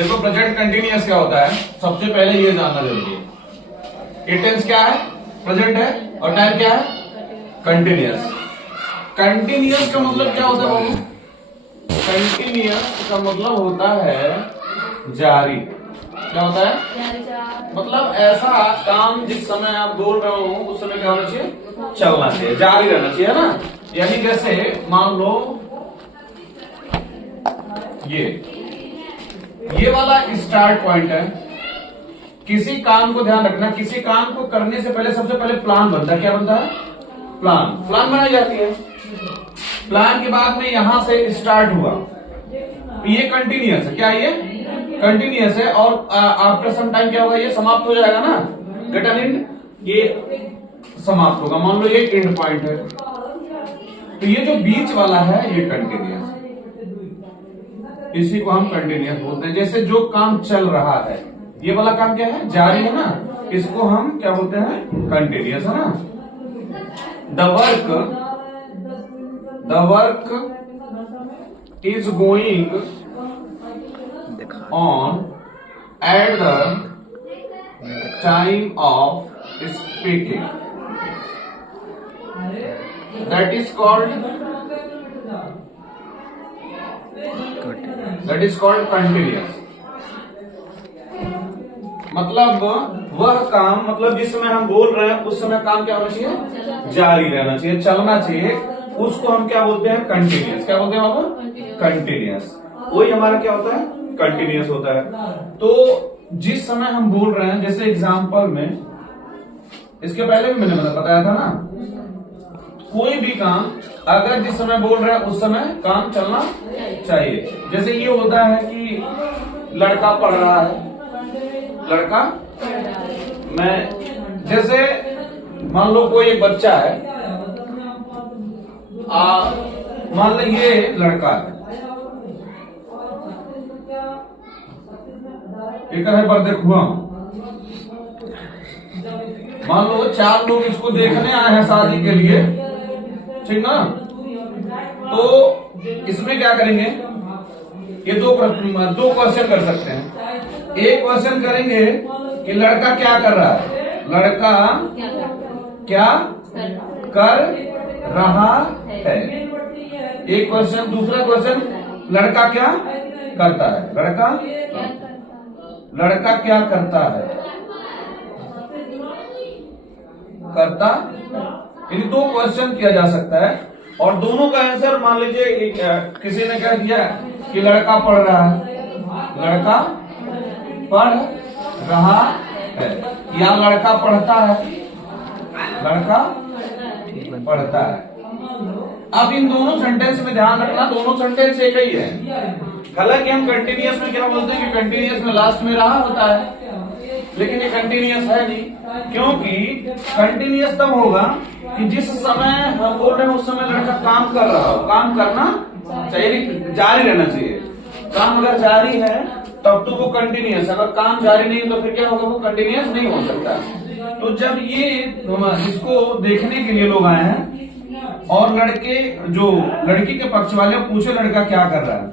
देखो present continuous क्या होता है, सबसे पहले ये जानना जरूरी है। ये टेंस क्या है, प्रेजेंट है, और टाइम क्या है, कंटिन्यूअस। कंटिन्यूअस का मतलब क्या होता है बाबू? कंटिन्यूअस का मतलब होता है जारी। क्या होता है? मतलब ऐसा काम जिस समय आप बोल रहे हो उस समय क्या होना चाहिए, चलना चाहिए, जारी रहना चाहिए, है ना। यानी जैसे मान लो ये वाला स्टार्ट पॉइंट है। किसी काम को ध्यान रखना, किसी काम को करने से पहले सबसे पहले प्लान बनता है। क्या बनता है? प्लान बनाई जाती है। प्लान के बाद में यहां से स्टार्ट हुआ, ये कंटिन्यूअस है। क्या ये कंटिन्यूअस है? और आफ्टर सम टाइम क्या होगा, ये समाप्त हो जाएगा ना, गेट एन एंड, ये समाप्त होगा। मान लो ये एंड पॉइंट है, तो ये जो बीच वाला है ये कंटिन्यूअस, इसी को हम कंटिन्यूअस बोलते हैं। जैसे जो काम चल रहा है, ये वाला काम क्या है, जारी है ना, इसको हम क्या बोलते हैं, कंटिन्यूअस, है ना। The work is going on at the time of speaking, that is called continuous. मतलब वह काम, मतलब जिस समय हम बोल रहे हैं उस समय काम क्या होना चाहिए, जारी रहना चाहिए, चलना चाहिए, उसको हम क्या बोलते हैं, कंटिन्यूअस। क्या बोलते हैं बाबू? कंटिन्यूअस। वही हमारा क्या होता है, कंटिन्यूअस होता है। तो जिस समय हम बोल रहे हैं, जैसे एग्जांपल में, इसके पहले भी मैंने बताया था ना, कोई भी काम अगर जिस समय बोल रहे हैं उस समय काम चलना चाहिए। जैसे ये होता है कि लड़का पढ़ रहा है, लड़का, मैं जैसे मान लो कोई एक बच्चा है, मान लो ये लड़का है, एक है पर देखुआ, मान लो 4 लोग इसको देखने आए हैं शादी के लिए, ठीक ना। तो इसमें क्या करेंगे, ये दो क्वेश्चन कर सकते हैं। एक क्वेश्चन करेंगे कि लड़का क्या कर रहा है, लड़का क्या कर रहा है, एक क्वेश्चन। दूसरा क्वेश्चन, लड़का क्या करता है, लड़का क्या करता है, करता, इन 2 क्वेश्चन किया जा सकता है। और दोनों का आंसर मान लीजिए किसी ने कह दिया कि लड़का पढ़ रहा है, लड़का पढ़ रहा है, या लड़का पढ़ता है, लड़का पढ़ता है। अब इन दोनों सेंटेंस में ध्यान रखना, दोनों सेंटेंस एक ही है। हालांकि हम कंटिन्यूअस में क्या बोलते हैं कि कंटिन्यूअस में लास्ट में रहा होता है, लेकिन ये कंटिन्यूअस है नहीं, क्योंकि कंटिन्यूअस तब होगा कि जिस समय हम बोल रहे हैं उस समय लड़का काम कर रहा हो। काम करना चाहिए, जारी रहना चाहिए। काम अगर जारी है तब तो वो कंटिन्यूअस है, अगर काम जारी नहीं तो फिर क्या होगा, वो कंटिन्यूअस नहीं हो सकता। तो जब ये इसको देखने के लिए लोग आए हैं और लड़की के पक्ष वाले पूछे लड़का क्या कर रहा है,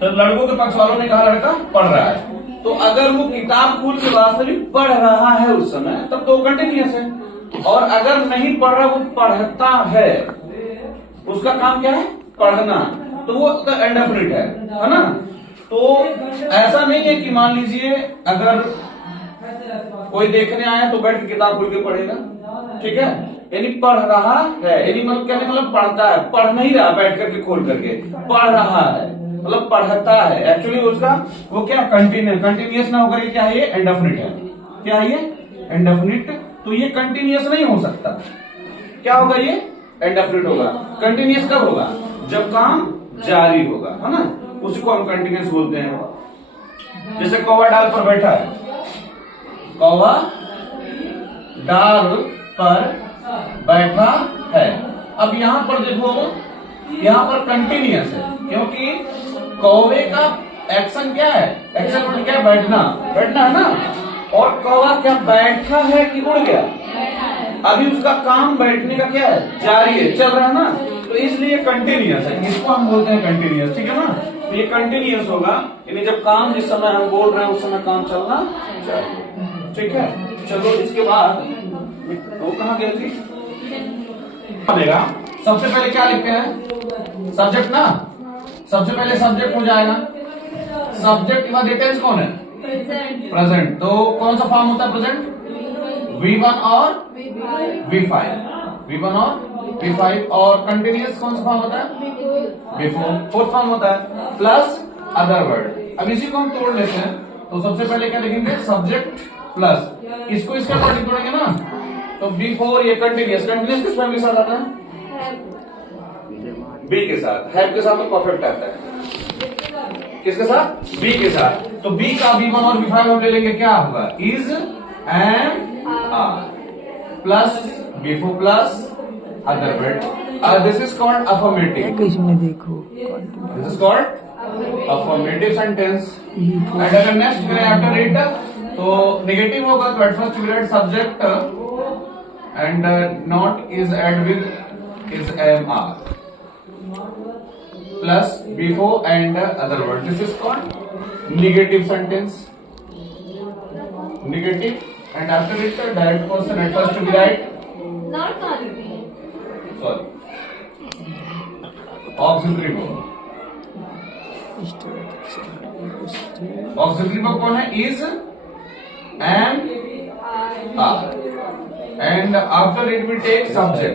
तो लड़कों के पक्ष वालों ने कहा लड़का पढ़ रहा है। तो अगर वो किताब खोल के वास्तविक पढ़ रहा है उस समय, तब तो कंटिन्यूअस है। और अगर नहीं पढ़ रहा, वो पढ़ता है, उसका काम क्या है, पढ़ना, तो वो इंडेफिनिट है ना। तो ऐसा नहीं है कि मान लीजिए अगर कोई देखने आया तो बैठ के किताब खोल के पढ़ेगा, ठीक है, यानी पढ़ रहा है, यानी मतलब क्या, मतलब पढ़ता है, पढ़ नहीं रहा बैठ करके खोल करके, पढ़ रहा है मतलब पढ़ता है। एक्चुअली उसका वो क्या, कंटिन्यूअस ना होकर क्या है, ये इंडेफिनिट है। क्या है ये, इंडेफिनिट। तो ये कंटिन्यूअस नहीं हो सकता। क्या होगा, ये इंडेफिनिट होगा। कंटिन्यूअस कब होगा, जब काम जारी होगा, है ना, उसी को हम कंटिन्यूअस बोलते हैं। जैसे कौवा डाल पर बैठा है, कौवा डाल पर बैठा है। अब यहां पर देखो, यहां पर कंटिन्यूअस है, क्योंकि कौवे का एक्शन क्या है, एक्शन मतलब क्या है, बैठना, बैठना है ना। और कौवा क्या बैठा है कि उड़ गया, अभी उसका काम बैठने का क्या है, जारी है, चल रहा है ना। तो इसलिए कंटिन्यूअस है, इसको हम बोलते हैं कंटिन्यूअस, ठीक है ना। तो ये कंटिन्यूअस होगा, यानी जब काम जिस समय हम बोल रहे हैं उस समय काम चलना चाहिए। ठीक है, चलो इसके बाद वो कहाँ गई थी बनेगा। सबसे पहले क्या लिखते हैं, सब्जेक्ट ना, सबसे पहले सब्जेक्ट हो जाएगा। सब्जेक्ट के बाद टेंस कौन है, प्रेजेंट। तो कौन सा फॉर्म होता है प्रेजेंट, V1 और V5, V1 और V5। और कंटिन्यूअस कौन सा फॉर्म होता है, बिफोर, फोर्थ फॉर्म होता है, प्लस अदर वर्ड। अब इसी को हम तोड़ लेते हैं। तो सबसे पहले क्या लिखेंगे, सब्जेक्ट प्लस, इसको इसके अकॉर्डिंग तोड़ेंगे ना, तो बिफोर ये कंटिन्यूअस, कंटिन्यूअस किस फॉर्म के साथ आता है, बी के साथ, हैव के साथ तो परफेक्ट आता है, किसके साथ, बी के साथ। तो बी का V1 और V5 हम ले लेंगे, क्या होगा, is and are plus before plus other word. This is called affirmative, इसमें देखो this is called affirmative sentence. And अगर नेक्स्ट करें आफ्टर इट, तो नेगेटिव होगा तो at first we write subject and not is add with is am are plus before and other word. This is called negative sentence. Negative, and after it direct question at first we write sorry auxiliary verb. Auxiliary verb कौन है, is and are, and after it we take subject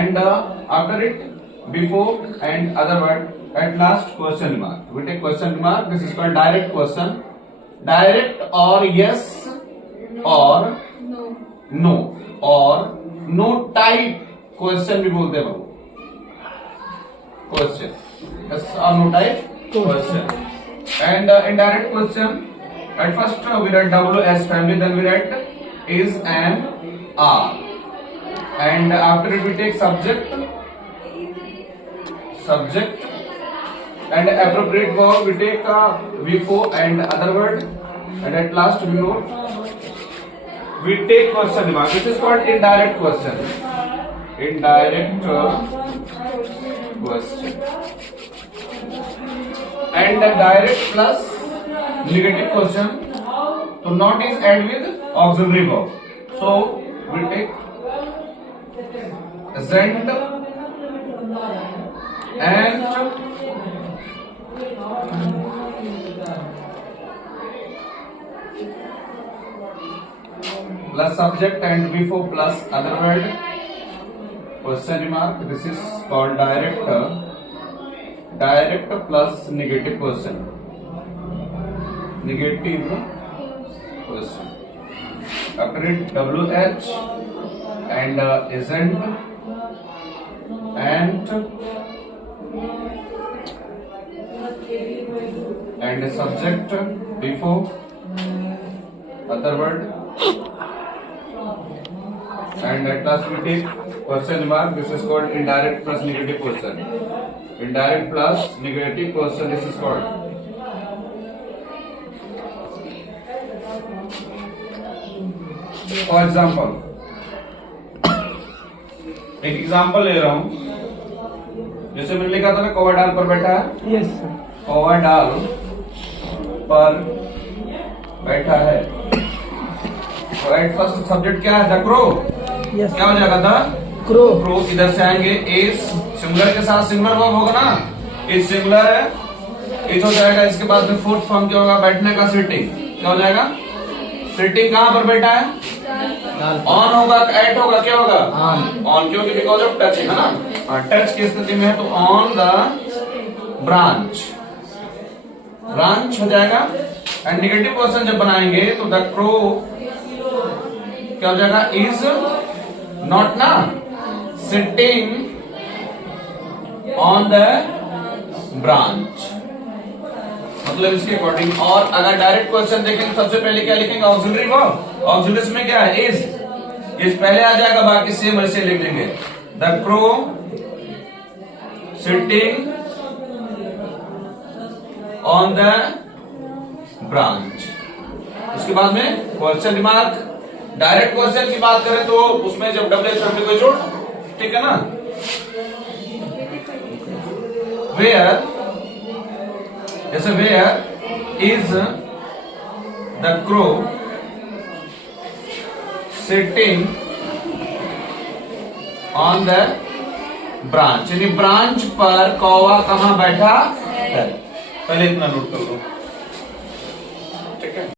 and after it before and other word, at last question mark. We take question mark. This is called direct question. Direct or yes or no or no type question भी बोलते हैं बाबू, question yes or no type question. And indirect question, at first we write WS family, then we write is and are, and after it we take subject and appropriate verb we take before and other word, and at last we take question mark. This is called indirect question. Indirect question. And direct plus negative question, so not is add with auxiliary verb, so we take send and plus subject and before plus other word, question mark. This is called direct plus negative question, negative question. After it WH and isn't and subject before other word, and at last we take question mark. This is called indirect plus negative question. Indirect plus negative question, this is called. For example, एक example ले रहा हूं, जैसे मैंने लिखा था ना, कौवा डाल पर बैठा है, यस सर, कौवा डाल पर बैठा है। तो एट फर्स्ट सब्जेक्ट क्या है, द क्रो। यस, क्या हो जाएगा, द क्रो। क्रो इधर से आएंगे, इज सिंगुलर के साथ सिंगुलर वर्ब होगा ना, इज सिंगुलर है, इज हो जाएगा। इसके बाद में फोर्थ फॉर्म क्या होगा, बैठने का, सिटिंग। क्या हो जाएगा, सिटिंग कहां पर बैठा है, ऑन होगा, एट होगा, क्या होगा, ऑन, क्योंकि बिकॉज ऑफ टच है ना, टच की स्थिति में है, तो ऑन द ब्रांच, ब्रांच हो जाएगा। एंड नेगेटिव क्वेश्चन जब बनाएंगे तो द क्रो क्या हो जाएगा, इज नॉट ना सिटिंग ऑन द ब्रांच, मतलब इसके अकॉर्डिंग। और अगर डायरेक्ट क्वेश्चन देखेंगे सबसे पहले क्या लिखेंगे, ऑक्सिलरी वर्ब। ऑक्सिलरीज में क्या है, इज पहले आ जाएगा, बाकी सेम ऐसे लिख देंगे, the crow sitting on the branch. उसके बाद में क्वेश्चन मार्क। डायरेक्ट क्वेश्चन की बात करें तो उसमें जब डब्ल्यू को जोड़, ठीक है ना, वेयर, जैसे where is the crow sitting on the branch, यानी ब्रांच पर कौवा कहां बैठा है। पहले इतना नोट कर लो, ठीक है।